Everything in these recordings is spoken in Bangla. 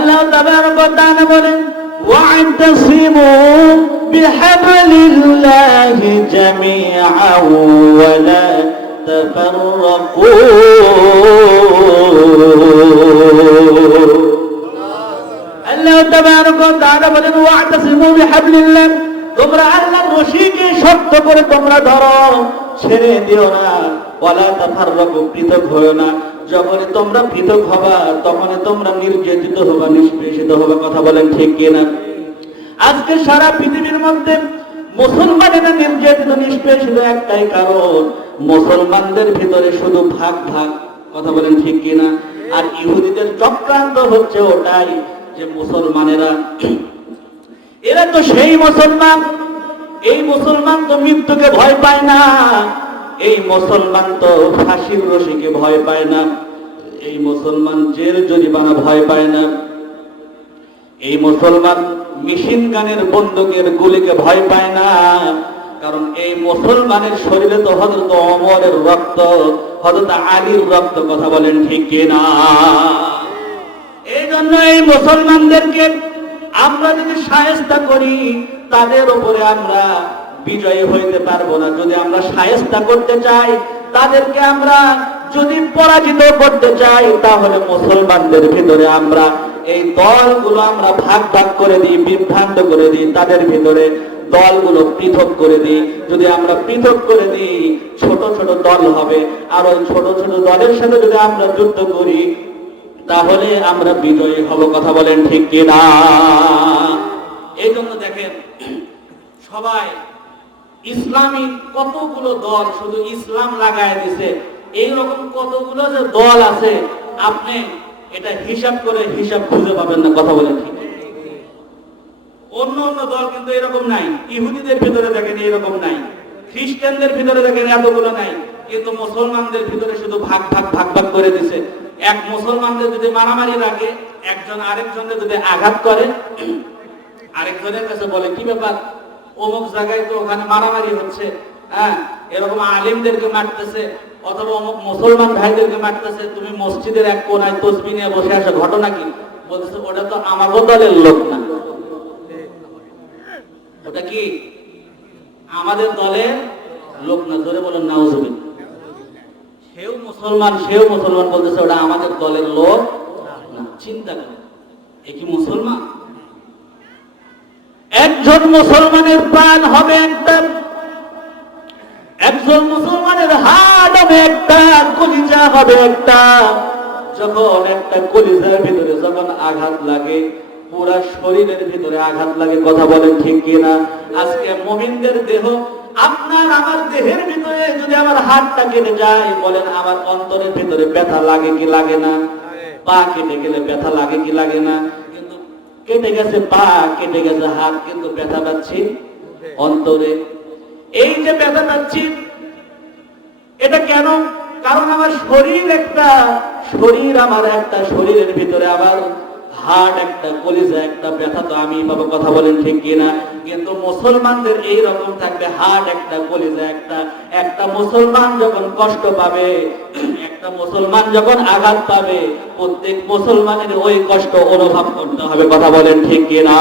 আল্লাহ তাবারক ওয়া তাআলা বলেন ওয়া'তাসিমু বিহাবলিল্লাহি জামিআন ওয়া লা তাফাররাকু। আল্লাহ তাবারক ওয়া তাআলা বলেন ওয়া'তাসিমু বিহাবলিল্লাহ, তোমরা আল্লাহর রশিকে শক্ত করে তোমরা ধরো, ছেড়ে দিও না। ওয়ালা তাফাররাকু, পৃথক হয়ো না। যখনই তোমরা পৃথক হবা তখনই তোমরা নির্যাতিত হবা, নিষ্পেষিত হবা। কথা বলেন ঠিক কিনা? আজকে সারা পৃথিবীর মধ্যে মুসলমানেরা নির্যাতিত, নিষ্পেষিত একটাই কারণ, মুসলমানদের ভিতরে শুধু ভাগ ভাগ। কথা বলেন ঠিক কিনা? আর ইহুদিদের চক্রান্ত হচ্ছে ওটাই যে মুসলমানেরা, এরা তো সেই মুসলমান, এই মুসলমান তো মৃত্যুকে ভয় পায় না, এই মুসলমান তো ফাঁসির রশিকে ভয় পায় না, এই মুসলমান জেল জরিমানা ভয় পায় না, এই মুসলমান মেশিন গানের বন্দুকের গুলিকে ভয় পায় না। কারণ এই মুসলমানের শরীরে তো হযরত ওমরের রক্ত, হযরত আলীর রক্ত। কথা বলেন ঠিক কিনা? এই জন্য এই মুসলমানদেরকে আমরা যদি শায়েস্তা করি, তাদের উপরে আমরা বিজয়ী হইতে পারবো না। যদি আমরা শায়েস্তা করতে চাই, তাদেরকে আমরা যদি পরাজিত করতে চাই, তাহলে মুসলমানদের ভিতরে আমরা এই দলগুলো আমরা ভাগ ভাগ করে দিই, বিভ্রান্ত করে দিই, তাদের ভিতরে দলগুলো পৃথক করে দিই। যদি আমরা পৃথক করে দিই, ছোট ছোট দল হবে, আর ওই ছোট ছোট দলের সাথে যদি আমরা যুদ্ধ করি, তাহলে আমরা বিজয়ী হব। কথা বলেন ঠিক কিনা? এই জন্য দেখেন, সবাই ইসলামী কতগুলো দল শুধু ইসলাম লাগায় দিছে, এইরকম কতগুলো যে দল আছে, আপনি এটা হিসাব করে হিসাব খুঁজে পাবেন না। কথা বলেন ঠিক? অন্য অন্য দল কিন্তু এরকম নাই। ইহুদিদের ভিতরে দেখেন এরকম নাই, খ্রিস্টানদের ভিতরে দেখেন এতগুলো নাই, কিন্তু মুসলমানদের ভিতরে শুধু ভাগ ভাগ ভাগ ভাগ করে দিছে। এক মুসলমানদের যদি মারামারি লাগে, একজন আরেকজনের যদি আঘাত করে, আরেকজনের কাছে বলে কি ব্যাপার, অমুক জায়গায় তো ওখানে মারামারি হচ্ছে, হ্যাঁ, এরকম আলিমদেরকে মারতেছে, অথবা অমুক মুসলমান ভাইদেরকে মারতেছে, তুমি মসজিদের এক কোনায় তসবিহ নিয়ে বসে আসো, ঘটনা কি? বলতেছে ওটা তো আমার দলের লোক না, ওটা কি আমাদের দলের লোক না। জোরে বলেন নাউজুবিল্লাহ। সেও মুসলমান বলতেছে ওটা আমাদের দলের লোক না। চিন্তা করো, এ কি মুসলমান? একজন মুসলমানের প্রাণ হবে একটা, একজন মুসলমানের হার্ট হবে একটা, কলিজা হবে একটা। যখন একটা কলিজার ভিতরে যখন আঘাত লাগে, পুরা শরীরের ভিতরে আঘাত লাগে। কথা বলেন ঠিক কিনা? আজকে মুমিনদের দেহ, আপনার আমার দেহের ভিতরে যদি আমার হাতটা কেটে যায়, বলেন আমার অন্তরের ভিতরে ব্যথা লাগে কি লাগে না? পা কেটে গেলে ব্যথা লাগে কি লাগে না? কিন্তু কেটে গেছে পা, কেটে গেছে হাত, কিন্তু ব্যথা পাচ্ছি অন্তরে। এই যে ব্যথা পাচ্ছি, এটা কেন? কারণ আমার শরীর একটা, শরীর আমার একটা, শরীরের ভিতরে আবার হার্ট একটা, কলিজা একটা, ব্যথা তো আমি পাবো। কথা বলেন ঠিক কিনা? কিন্তু মুসলমানদের এই রকম থাকবে, হার্ট একটা, কলিজা একটা। একটা মুসলমান যখন কষ্ট পাবে, একটা মুসলমান যখন আঘাত পাবে, প্রত্যেক মুসলমানের ওই কষ্ট অনুভব করতে হবে। কথা বলেন ঠিক কিনা?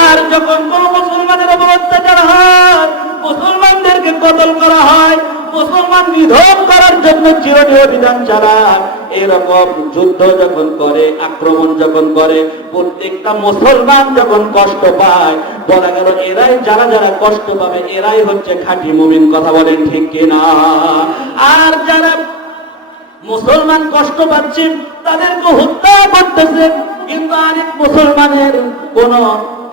আর যখন কোন মুসলমানের উপর অত্যাচার হয়, মুসলমানদেরকে কতল করা হয়, মুসলমান নিধন করার জন্য চিরনীয় বিধান চালায়, এরকম যুদ্ধ যখন করে, আক্রমণ যখন করে, প্রত্যেকটা মুসলমান যখন কষ্ট পায়, বলা গেল এরাই, যারা যারা কষ্ট পাবে এরাই হচ্ছে খাঁটি মুমিন। কথা বলেন ঠিক কিনা? আর যারা মুসলমান কষ্ট পাচ্ছে, তাদেরকে হত্যা করতেছে, কিন্তু আরেক মুসলমানের কোন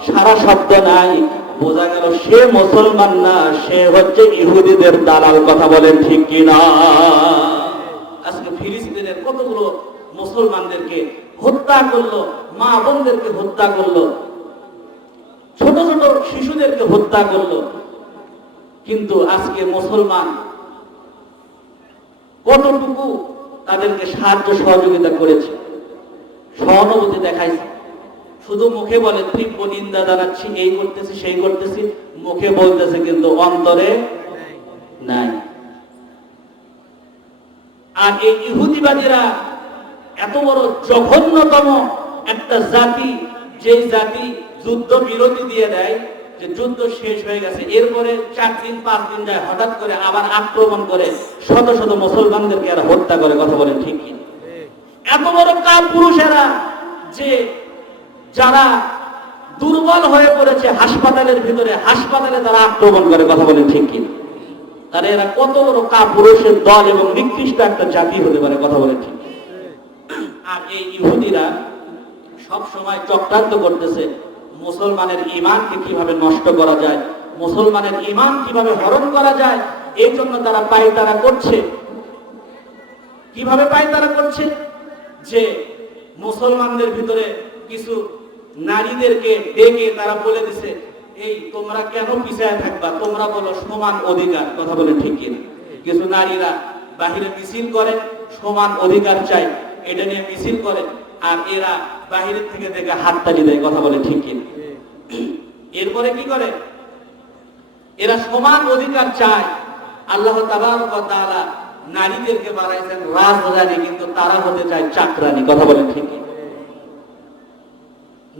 সারা শব্দ নাই, বোঝা গেল সে মুসলমান না, সে হচ্ছে ইহুদিদের দালাল। কথা বলেন ঠিক কিনা? আজকে ফিলিস্তিনের কতগুলো মুসলমানদেরকে হত্যা করলো, মা বোনদেরকে হত্যা করলো, ছোট ছোট শিশুদেরকে হত্যা করলো, কিন্তু আজকে মুসলমান কতটুকু তাদেরকে সাহায্য সহযোগিতা করেছে, সহানুভূতি দেখাইছে? শুধু মুখে বলে তীব্র নিন্দা জানাচ্ছি, এই করতেছি সেই করতেছি, মুখে বলতেছে কিন্তু অন্তরে নাই। আর এই ইহুদিবাদীরা এত বড় জঘন্যতম একটা জাতি, যেই জাতি যুদ্ধ বিরতি দিয়ে দেয়, যে যুদ্ধ শেষ হয়ে গেছে, এরপরে 4 দিন 5 দিন যায়, হঠাৎ করে আবার আক্রমণ করে শত শত মুসলমানদেরকে এরা হত্যা করে। কথা বলেন ঠিক কি? এত বড় কাপুরুষেরা, যে যারা দুর্বল হয়ে পড়েছে হাসপাতালের ভিতরে, হাসপাতালে তারা আক্রমণ করে। কথা বলেন ঠিক কি? তাহলে এরা কত বড় কাপুরুষের দল এবং নিকৃষ্ট একটা জাতি হতে পারে। কথা বলেন ঠিক? আর এই ইহুদিরা সব সময় চক্রান্ত করতেছে মুসলমানের ঈমানকে কিভাবে নষ্ট করা যায়, মুসলমানের ঈমান কিভাবে হরণ করা যায়। এই জন্য তারা পায়তারা করছে। কিভাবে পায়তারা করছে? যে মুসলমানদের ভিতরে কিছু নারীদেরকে ডেকে তারা বলে দিছে, এই তোমরা কেন পিছায় থাকবা, তোমরা বলো সমান অধিকার। কথা বলে ঠিক কিনা? কিছু নারীরা বাহিরে মিছিল করে, সমান অধিকার চাই, এটা নিয়ে মিছিল করে, আর এরা বাহিরের থেকে দেখে হাততালি দেয়। কথা বলে ঠিক কিনা? এরপরে কি করে? এরা সমান অধিকার চায়। আল্লাহ তাবারক ওয়া তাআলা নারীদেরকে বানাইছেন রাজরানী, কিন্তু তারা হতে চায় চাকরানী। কথা বলেন ঠিক কিনা?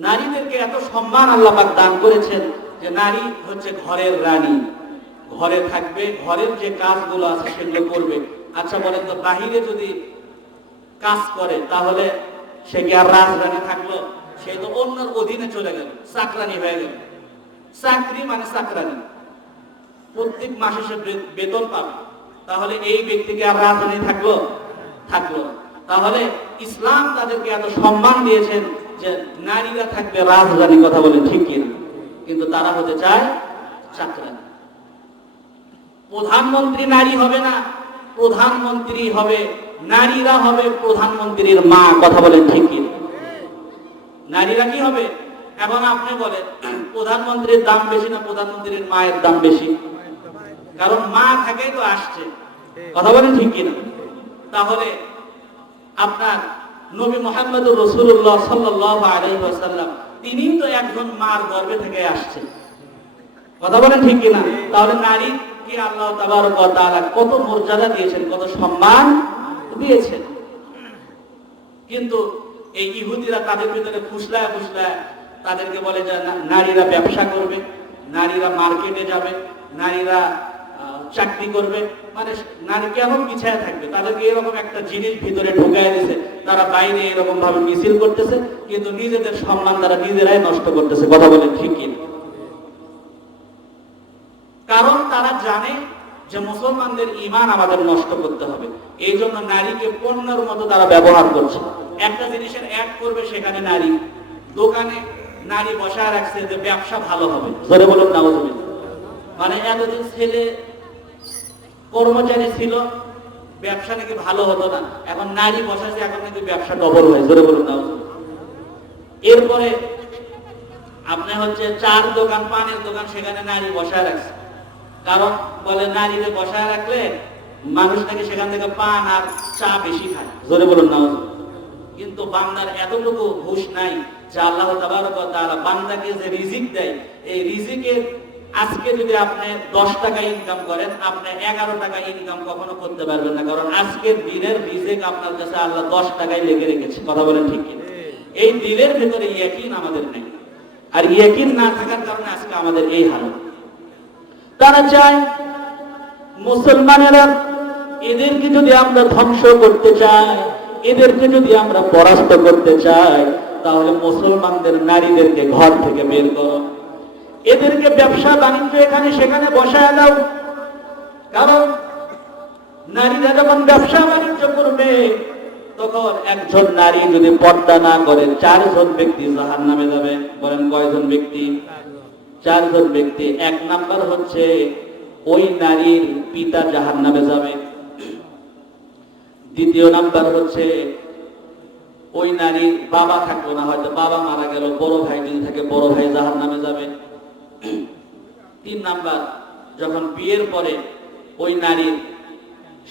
নারীদেরকে এত সম্মান আল্লাহ পাক দান করেছেন যে নারী হচ্ছে ঘরের রানী, ঘরে থাকবে, ঘরের যে কাজগুলো আছে সেগুলো করবে। আচ্ছা বলেন তো, বাহিরে যদি কাজ করে তাহলে সে কি আর রাজরানী থাকলো? সে তো অন্যের অধীনে চলে গেল, চাকরানী হয়ে গেল। চাকরি মানে চাকরানী, প্রত্যেক মাসে সে বেতন পাবে। তাহলে এই ব্যক্তিকে আর রাজরানী থাকলো? থাকলো। তাহলে ইসলাম তাদেরকে এত সম্মান দিয়েছেন যে নারীরা থাকবে রাজরানী। কথা বলেন ঠিক কিনা? কিন্তু তারা হতে চায় চাকরানী। প্রধানমন্ত্রী নারী হবে না, প্রধানমন্ত্রী হবে নারীরা, হবে প্রধানমন্ত্রীর মা। কথা বলেন ঠিক কিনা? নারীরা কি হবে? এখন আপনি বলেন, প্রধানমন্ত্রীর দাম বেশি না প্রধানমন্ত্রীর মায়ের দাম বেশি? কারণ মা থেকেই তো আসছে। কথা বলেন ঠিক কিনা? তাহলে আপনার নবী মুহাম্মদুর রাসূলুল্লাহ সাল্লাল্লাহু আলাইহি ওয়াসাল্লাম, তিনি তো একজন মার গর্ভে থেকে আসছেন। কথা বলেন ঠিক কিনা? তাহলে নারী কি আল্লাহ তাবারক ওয়া তাআলা কত মর্যাদা দিয়েছেন, কত সম্মান দিয়েছেন। কিন্তু এই ইহুদিরা তাদের ভিতরে ফুসলায় ফুসলায় তাদেরকে বলে যে নারীরা ব্যবসা করবে, নারীরা মার্কেটে যাবে, নারীরা চাকরি করবে। মানে নারী কেন পিছায় থাকবে? তাদেরকে এরকম একটা জিনিস ভিতরে ঢুকায় দিয়েছে, তারা বাইরে এরকম ভাবে মিছিল করতেছে, কিন্তু নিজেদের সম্মান তারা নিজেরাই নষ্ট করতেছে। কথা বলে ঠিক কিনা? কারণ তারা জানে যে মুসলমানদের ঈমান আমাদের নষ্ট করতে হবে, এই জন্য নারীকে পণ্যের মতো তারা ব্যবহার করছে। একটা জিনিসের অ্যাড করবে, সেখানে নারী, দোকানে নারী বসায় রাখছে যে ব্যবসা ভালো হবে। জোরে বলুন নাউজুবিল্লাহ। মানে এতদিন ছেলে কর্মচারী ছিল, ব্যবসা নাকি ভালো হতো না, এখন নারী বসাচ্ছে, এখন নাকি ব্যবসা ডবল হয়। জোরে বলুন নাউজুবিল্লাহ। এরপরে আপনি হচ্ছে চার দোকান, পানের দোকান, সেখানে নারী বসায় রাখছে। কারণ বলে নারীকে বসায় রাখলে মানুষ নাকি সেখান থেকে পান আর চা বেশি খায়। জোরে বলুন নাউজুবিল্লাহ। কিন্তু বান্দার এতটুকু হুঁশ নাই যে আল্লাহ তাবারক ওয়া তাআলা বান্দাকে যে রিজিক দেয়, এই রিজিকের আজকে যদি আপনি 10 টাকা ইনকাম করেন, আপনি 11 টাকা ইনকাম কখনো করতে পারবেন না। কারণ আজকের দিনের রিজিক আপনার কাছে আল্লাহ 10 টাকায় লেগে রেখেছে। কথা বলেন ঠিক কি? এই দিলের ভিতরে ইয়াকিন আমাদের নেই, আর ইয়াকিন না থাকার কারণে আজকে আমাদের এই হালত। তারা চায় মুসলমানেরা, এদেরকে যদি আমরা ধ্বংস করতে চাই, এদেরকে যদি আমরা পরাস্ত করতে চাই, তাহলে মুসলমানদের নারীদেরকে ঘর থেকে বের করো, এদেরকে ব্যবসা বাণিজ্য এখানে সেখানে বসায় দাও। কারণ নারীরা যখন ব্যবসা বাণিজ্য করবে, তখন একজন নারী যদি পর্দা না করে 4 জন ব্যক্তি জাহান্নামে যাবে। বলেন কয়জন ব্যক্তি? 4 জন ব্যক্তি। 1 নাম্বার হচ্ছে ওই নারীর পিতা জাহান্নামে যাবে। দ্বিতীয় নাম্বার হচ্ছে ওই নারীর বাবা থাকলো না, হয়তো বাবা মারা গেল, বড় ভাই যদি থাকে বড় ভাই জাহান্নামে যাবে। 3 নাম্বার, যখন বিয়ের পরে ওই নারীর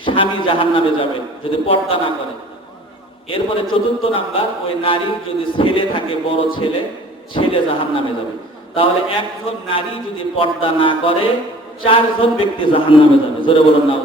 স্বামী জাহান্নামে যাবে যদি পর্দা না করে। এরপরে 4র্থ নাম্বার, ওই নারীর যদি ছেলে থাকে, বড় ছেলে, ছেলে জাহান্নামে যাবে। তাহলে একজন নারী যদি পর্দা না করে 4 জন ব্যক্তি জাহান্নামে যাবে। জোরে বলুন না।